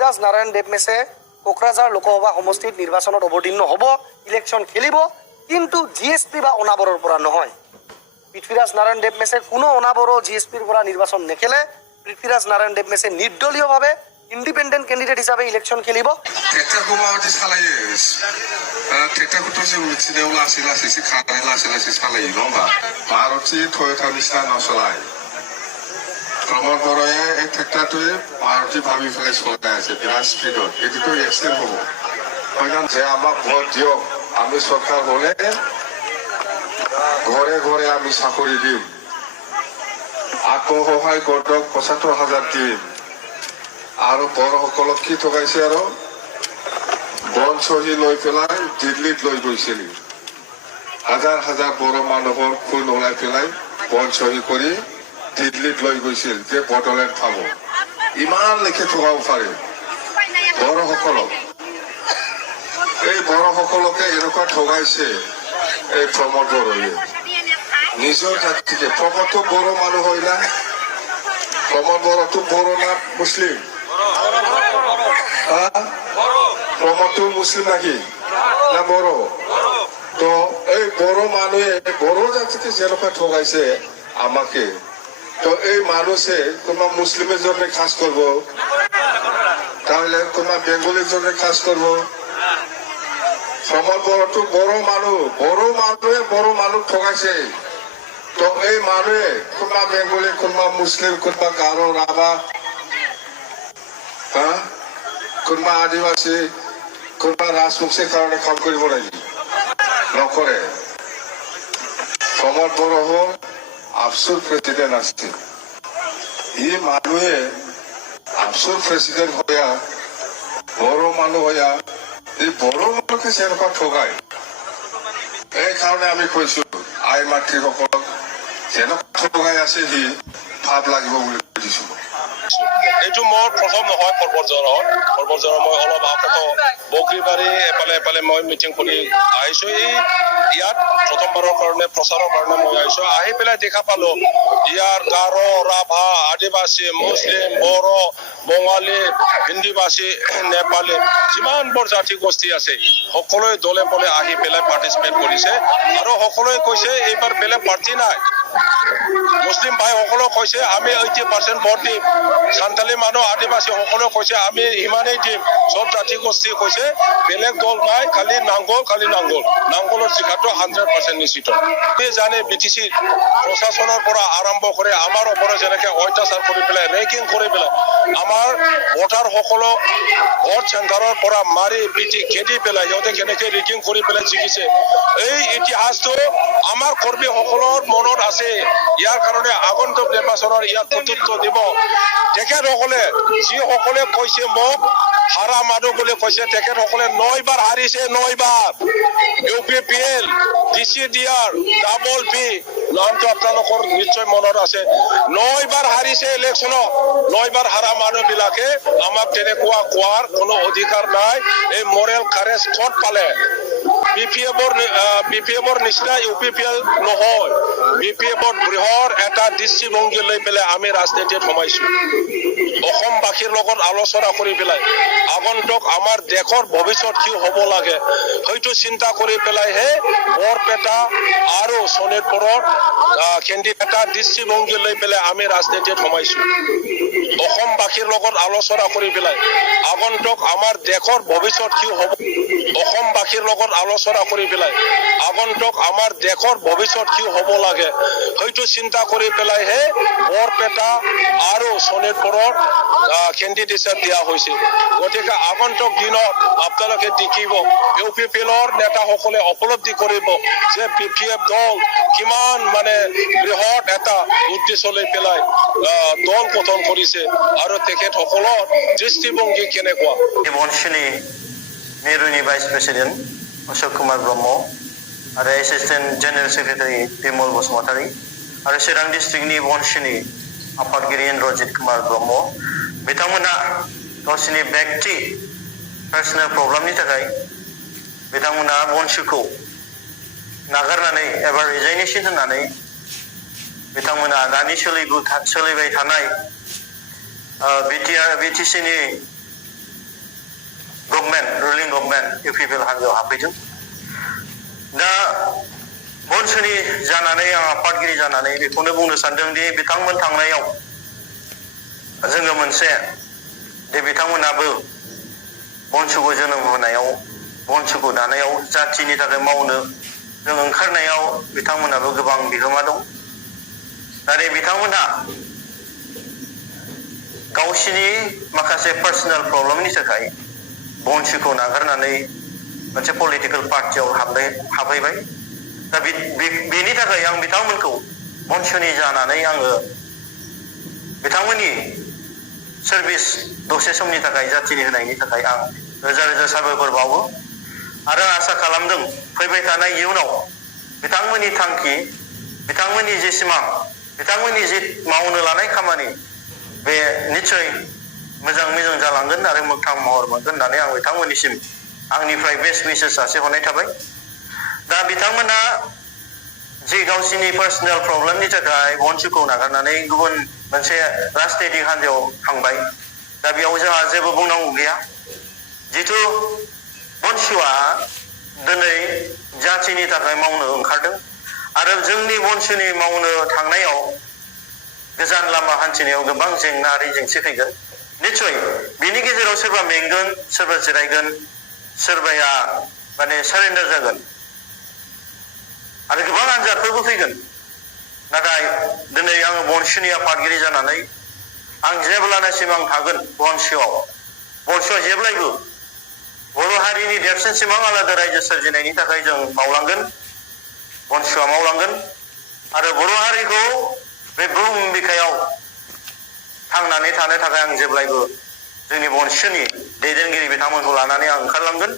পৃথ্বীৰাজ নাৰায়ণ দেবমেছে কোকৰাঝাৰ লোকসভা সমষ্টিত নিৰ্বাচনত অৱতীৰ্ণ হ'ব, ইলেকশ্যন খেলিব, কিন্তু জিএসপি বা অনাবৰৰ পৰা নহয়। পৃথ্বীৰাজ নাৰায়ণ দেবমেছে কোনো অনাবৰ জিএসপিৰ পৰা নির্বাচন নেখেলে। পৃথ্বীরাজ নারায়ণ দেবমেছে নির্দলীয়ভাবে ইন্ডিপেন্ডেন্ট ক্যান্ডিডেট হিসাবে ইলেকশন খেলিব। ट्रेक्टरखौ माबायदि सालायो? ट्रेक्टरखौथ' जों मिथिनायाव लासै लासैसो खारो, लासै लासै सालायो नङा होमबा? मारुति टयटानि साहा नचलाय। प्रमोद बर'য়ে এই ট্ৰেক্টৰটোৱে মাৰুতি ভাবি পেলাই চলাই আছে বিৰাট স্পীডত। এইটোতো এক্সিডেণ্ট হ'ব। সেইকাৰণে যে আমাক ভোট দিয়ক, আমি চৰকাৰ হ'লে ঘৰে ঘৰে আমি চাকৰি দিম, আত্মসহায়ক গোটক ৭৫,০০০ দিম। আৰু বড়োসকলক কি ঠগাইছে আৰু বন চহী লৈ পেলাই দিল্লীত লৈ গৈছিল। হাজাৰ হাজাৰ বড়ো মানুহৰ খুন ওলাই পেলাই বন চহী কৰি দিল্লীত লৈ গৈছিল যে বড়োলেণ্ড পাব। ইমান লেখি ঠগাব পাৰে বড়োসকলক। এই বড়োসকলকে এনেকুৱা ঠগাইছে এই প্ৰমোদ বড়োয়ে নিজৰ জাতিকে। প্ৰমোদটো বড়ো মানুহ হয় না? প্ৰমোদ বড়োটো বড়ো না মুছলিম? প্রমোদটো মুসলিম নাকি না বড়ো? তো এই বড়ো মানুহে বড়ো জাতিকে যেনেকুৱা ঠগাইছে আমাকে, তো এই মানুষে কোনোবা মুসলিমের জন্য কাজ করব, তাহলে কোনোবা বেঙ্গলির জন্য কাজ করব। প্রমোদ বড়োটো বড়ো মানুহে বড়ো মানুহ ঠগাইছে। তো এই মানুহে কোনোবা বেঙ্গলি, কোনোবা মুসলিম, কোনোবা গাৰো, ৰাভা, কোনোবা আদিবাসী, কোনোবা ৰাজবংশীৰ কাৰণে কাম কৰিব নেকি? নকৰে। প্ৰমোদ বড়ো হ'ল আফচুৰ প্ৰেচিডেণ্ট আছিল। ই মানুহে আফচুৰ প্ৰেচিডেণ্ট হয়া বড়ো মানুহ হয়া এই বড়ো মানুহকে যেনেকুৱা ঠগায়, এই কাৰণে আমি কৈছো আই মাতৃসকলক যেনেকুৱা ঠগাই আছে সি ভাৱ লাগিব বুলি কৈছো। এইটো মোৰ প্ৰথম নহয় পৰ্বতজৰত মই অলপ আগত বগৰীবাৰী এফালে মই মিটিং কৰি আহিছো। ইয়াত প্ৰথমবাৰৰ কাৰণে প্ৰচাৰৰ কাৰণে মই আহিছো। আহি পেলাই দেখা পালো ইয়াৰ গাৰো, ৰাভা, আদিবাসী, মুছলিম, বড়ো, বঙালী, হিন্দীভাষী, নেপালী, যিমানবোৰ জাতি গোষ্ঠী আছে সকলোৱে দলে বলে আহি পেলাই পাৰ্টিচিপেট কৰিছে। আৰু সকলোৱে কৈছে এইবাৰ বেলেগ পাৰ্টি নাই। মুছলিম ভাইসকলেও কৈছে আমি 80% ভোট দিম। সান্তালী মানুহ, আদিবাসী সকলেও কৈছে আমি ইমানেই দিম। সব জাতি গোষ্ঠী কৈছে বেলেগ দল নাই, খালি নাংগলৰ জিকাটো 100% নিশ্চিত। জানে BTC প্ৰশাসনৰ পৰা আৰম্ভ কৰি আমাৰ ওপৰত যেনেকে অত্যাচাৰ কৰি পেলাই, ৰেকিং কৰি পেলাই আমাৰ ভোটাৰসকলক ভোট চেণ্টাৰৰ পৰা মাৰি পিটি খেদি পেলাই সিহঁতে কেনেকে ৰেকিং কৰি পেলাই জিকিছে, এই ইতিহাসটো আমাৰ কৰ্মীসকলৰ মনত আছে। ইয়াৰ কাৰণে আগন্তুক নিৰ্বাচনৰ ইয়াত কৰ্তৃত্ব দিব। তেখেতসকলে যিসকলে কৈছে মোক হাৰা মানুহ বুলি কৈছে, তেখেতসকলে 9 বাৰ হাৰিছে। 9 বাৰ UPPL, DCDR, ডাবল পি নামটো আপোনালোকৰ নিশ্চয় মনত আছে। 9 বাৰ হাৰিছে ইলেকশ্যনত। 9 বাৰ হাৰা মানুহবিলাকে আমাক তেনেকুৱা কোৱাৰ কোনো অধিকাৰ নাই। এই মৰেল কাৰেজ ক'ত পালে? BPF-ৰ নিচিনা UPPL নহয়। BPF-ৰ বৃহৎ এটা দৃষ্টিভংগী লৈ পেলাই আমি ৰাজনীতিত সোমাইছো। অসমবাসীৰ লগত আলোচনা কৰি পেলাই আগন্তুক আমাৰ দেশৰ ভৱিষ্যত কি হ'ব লাগে সেইটো চিন্তা কৰি পেলাইহে বৰপেটা আৰু শোণিতপুৰৰ কেন্দ্ৰীয় দৃষ্টিভংগী লৈ পেলাই আমি ৰাজনীতিত সোমাইছো। অসমবাসীৰ লগত আলোচনা কৰি পেলাই আগন্তুক আমাৰ দেশৰ ভৱিষ্যত কি হ'ব, অসমবাসীৰ লগত আলোচনা কৰি পেলাই আগন্তুক আমাৰ দেশৰ ভৱিষ্যত কি হ'ব লাগে সেইটো চিন্তা কৰি পেলাইহে বৰপেটা আৰু শোণিতপুৰৰ কেন্দ্ৰীয় দিয়া হৈছে। গতিকে আগন্তুক দিনত আপোনালোকে দেখিব UPPL-ৰ নেতাসকলে উপলব্ধি কৰিব যে BPF দল কিমান বৃহৎ এটা উদ্দেশ্য লৈ পেলাই দল গঠন কৰিছে আৰু তেখেতসকলৰ দৃষ্টিভংগী কেনেকুৱা। বনশিনী মেৰুনি ভাইস প্ৰেসিডেন্ট অশোক কুমাৰ ব্ৰহ্ম আৰু assistant general secretary Bimal Basumatary আৰু চিৰাং ডিষ্ট্ৰিক্টनि বনশিনী आफादगिरि इन्द्रजित कुमार ब्रह्म बिथांमोना गावसोरनि व्यक्ति पार्सनेल प्रब्लेमनि थाखाय बिथांमोना बनसुखौ नागारनानै एबा रिजाइनेसन होनानै बिथांमोना दानि सोलिबाय थानाय BTC नि पिपल हानजायाव हाबफैदों दा बनसुनि जानानै आं आफादगिरि जानानै बेखौनो बुंनो सानदों दि बिथांमोन थांनायाव जोङो मोनसे दे बिथांमोनाबो बनसुखौ जोनोम होनायाव बनसुखौ दानायाव जाथिनि थाखाय मावनो जों ओंखारनायाव बिथांमोनाबो गोबां बिहोमा दं नाथाय बिथांमोनहा गावसिनि माखासे पार्सनेल प्रब्लेमनि थाखाय बनसुखौ नागारनानै मोनसे पलिटिकेल पार्टियाव हाबहैबाय दा बेनि थाखाय आं बिथांमोनखौ बनसुनि जानानै आङो बिथांमोननि सार्भिस दसे समनि थाखाय जाथिनि होनायनि थाखाय आं रोजा रोजा साबायखर बावो आरो आसा खालामदों फैबाय थानाय इयुनाव बिथांमोननि थांखि बिथांमोननि जे सिमां बिथांमोननि जे मावनो लानाय खामानि बे निश्चय मोजां जालांगोन आरो मोगथां महर मोनगोन होननानै आं बिथांमोननिसिम आंनिफ्राय बेस्ट विशेस जासिहरनाय थाबाय दा बिथांमोना जे गावसिनि पार्सनेल प्रब्लेमनि थाखाय बनसुखौ नागारनानै गुबुन मोनसे राजनैतिक हान्जायाव थांबाय दा बेयाव जोंहा जेबो बुंनांगौ गैया जिथु बनसुआ दिनै जाथिनि थाखाय मावनो ओंखारदों आरो जोंनि बनसुनि मावनो थांनायाव गोजान लामा हान्थिनायाव गोबां जेंना आरो जेंसि फैगोन निश्चय बिनि गेजेराव सोरबा मेंगोन सोरबा जिरायगोन सोरबाया माने सारेन्डार जागोन आरो गोबां आनजादफोरबो फैगोन नाथाय दिनै आङो बनसुनि आफादगिरि जानानै आं जेब्लानासिम आं थागोन बनसुआ जेब्लायबो बर' हारिनि देरसिन सिमां आलादा रायजो सोरजिनायनि थाखाय जों मावलांगोन बनसुआ मावलांगोन आरो बर' हारिखौ बे बुहुम बिखायाव थांनानै थानो थाखाय आं जेब्लायबो जोंनि बनसुनि दैदेनगिरि बिथांमोनखौ लानानै आं ओंखारलांगोन